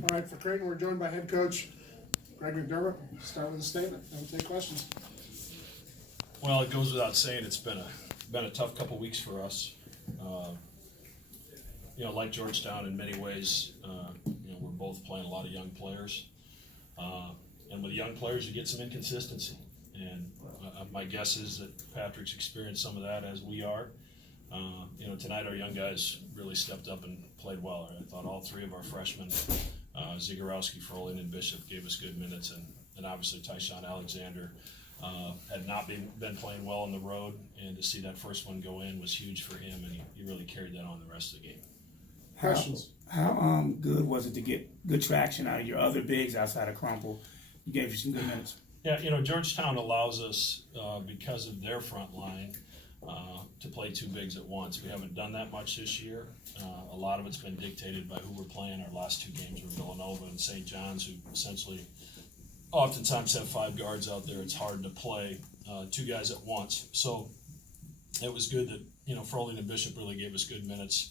All right, for Creighton, we're joined by head coach Greg McDermott. Start with a statement, and we'll take questions. Well, it goes without saying it's been a tough couple weeks for us. Like Georgetown in many ways, we're both playing a lot of young players, and with young players you get some inconsistency. And my guess is that Patrick's experienced some of that as we are. Tonight our young guys really stepped up and played well. I thought all three of our freshmen, Zagorowski, Froling, and Bishop, gave us good minutes, and obviously Tyshawn Alexander had not been playing well on the road, and to see that first one go in was huge for him, and he really carried that on the rest of the game. Questions? How good was it to get good traction out of your other bigs outside of Crumple? You gave you some good minutes. Yeah, Georgetown allows us, because of their front line, to play two bigs at once. We haven't done that much this year. A lot of it's been dictated by who we're playing. Our last two games were Villanova and St. John's, who essentially oftentimes have five guards out there. It's hard to play two guys at once. So it was good that, Froling and Bishop really gave us good minutes.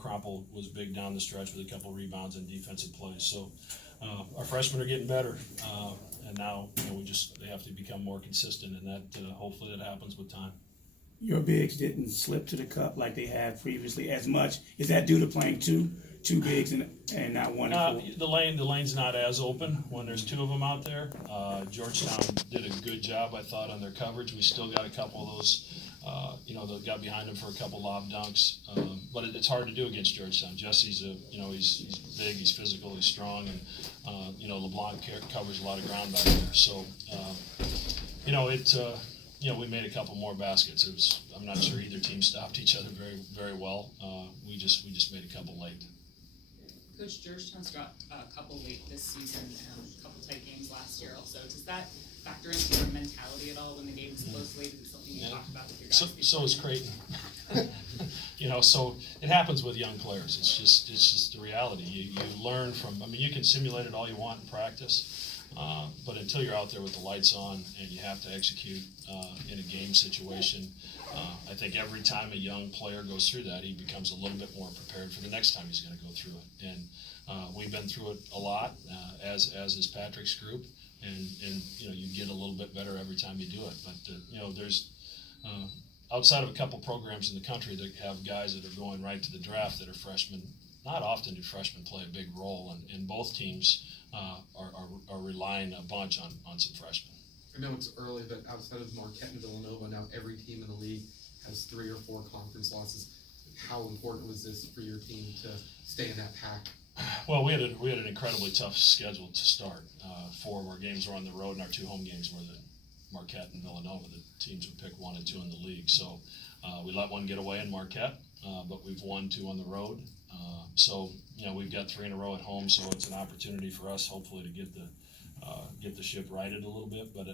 Crumple was big down the stretch with a couple rebounds and defensive plays. So our freshmen are getting better. And now, they have to become more consistent, and that hopefully that happens with time. Your bigs didn't slip to the cup like they had previously as much. Is that due to playing two bigs and not one and four? The lane's not as open when there's two of them out there. Georgetown did a good job, I thought, on their coverage. We still got a couple of those, that got behind them for a couple lob dunks. But it's hard to do against Georgetown. Jesse's he's big, he's physical, he's strong, and LeBlanc covers a lot of ground back there. So, we made a couple more baskets. I'm not sure either team stopped each other very, very well. We just made a couple late. Coach, Georgetown's got a couple late this season and a couple tight games last year also. Does that factor into your mentality at all when the game is close late? Is it something you talk about with your guys? So is Creighton. So it happens with young players. It's just the reality. You learn from, you can simulate it all you want in practice, but until you're out there with the lights on and you have to execute in a game situation, I think every time a young player goes through that, he becomes a little bit more prepared for the next time he's going to go through it. And we've been through it a lot, as is Patrick's group, and you get a little bit better every time you do it. But there's outside of a couple programs in the country that have guys that are going right to the draft that are freshmen. Not often do freshmen play a big role, and both teams are relying a bunch on some freshmen. I know it's early, but outside of Marquette and Villanova, now every team in the league has 3 or 4 conference losses. How important was this for your team to stay in that pack? Well, we had an incredibly tough schedule to start. 4 of our games were on the road, and our 2 home games were the Marquette and Villanova. The teams would pick 1 and 2 in the league. So we let one get away in Marquette, but we've won 2 on the road. So we've got 3 in a row at home. So it's an opportunity for us, hopefully, to get the ship righted a little bit. But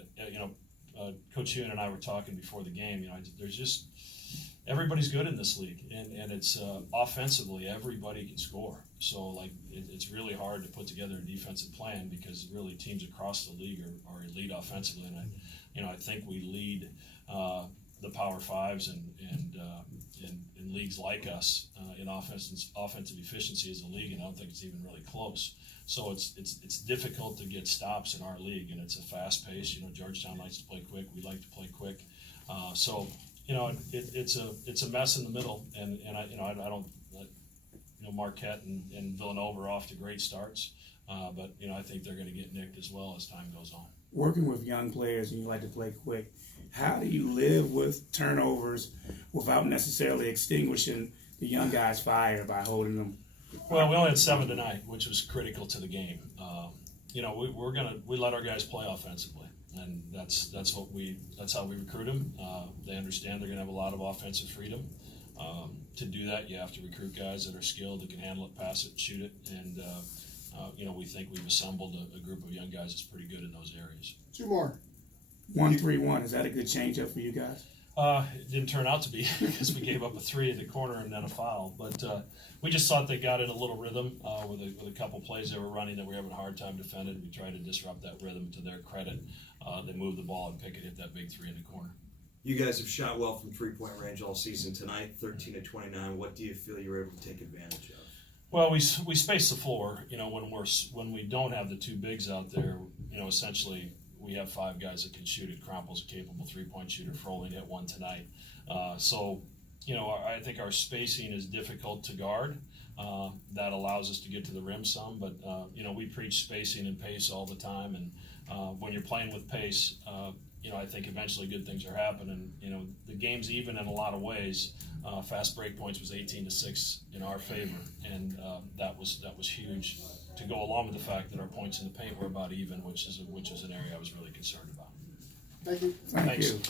Coach Hughes and I were talking before the game. There's just everybody's good in this league, and it's offensively everybody can score. So it's really hard to put together a defensive plan because really teams across the league are elite offensively, and I think we lead the Power Fives and in leagues like us in offensive efficiency as a league, and I don't think it's even really close. So it's difficult to get stops in our league, and it's a fast pace. Georgetown likes to play quick. We like to play quick. So it's a mess in the middle, and I don't. Marquette and Villanova are off to great starts, but I think they're going to get nicked as well as time goes on. Working with young players and you like to play quick, how do you live with turnovers without necessarily extinguishing the young guys' fire by holding them? Well, we only had 7 tonight, which was critical to the game. We let our guys play offensively, and that's how we recruit them. They understand they're going to have a lot of offensive freedom. To do that, you have to recruit guys that are skilled, that can handle it, pass it, shoot it, and we think we've assembled a group of young guys that's pretty good in those areas. 2 more. 1-3-1. Is that a good change-up for you guys? It didn't turn out to be because we gave up a 3 in the corner and then a foul. But we just thought they got in a little rhythm with a couple plays they were running that we were having a hard time defending. We tried to disrupt that rhythm. To their credit, they moved the ball and Pickett hit that big 3 in the corner. You guys have shot well from three-point range all season tonight, 13 of 29. What do you feel you were able to take advantage of? Well, we space the floor. You know, when we don't have the two bigs out there, you know, essentially we have 5 guys that can shoot it. Crumple's a capable 3-point shooter. Froling hit one tonight. So, you know, I think our spacing is difficult to guard. That allows us to get to the rim some, but you know, we preach spacing and pace all the time, and when you're playing with pace, you know, I think eventually good things are happening. You know, the game's even in a lot of ways. Fast break points was 18-6 in our favor, and that was huge to go along with the fact that our points in the paint were about even, which is an area I was really concerned about. Thank you. Thank Thanks. you.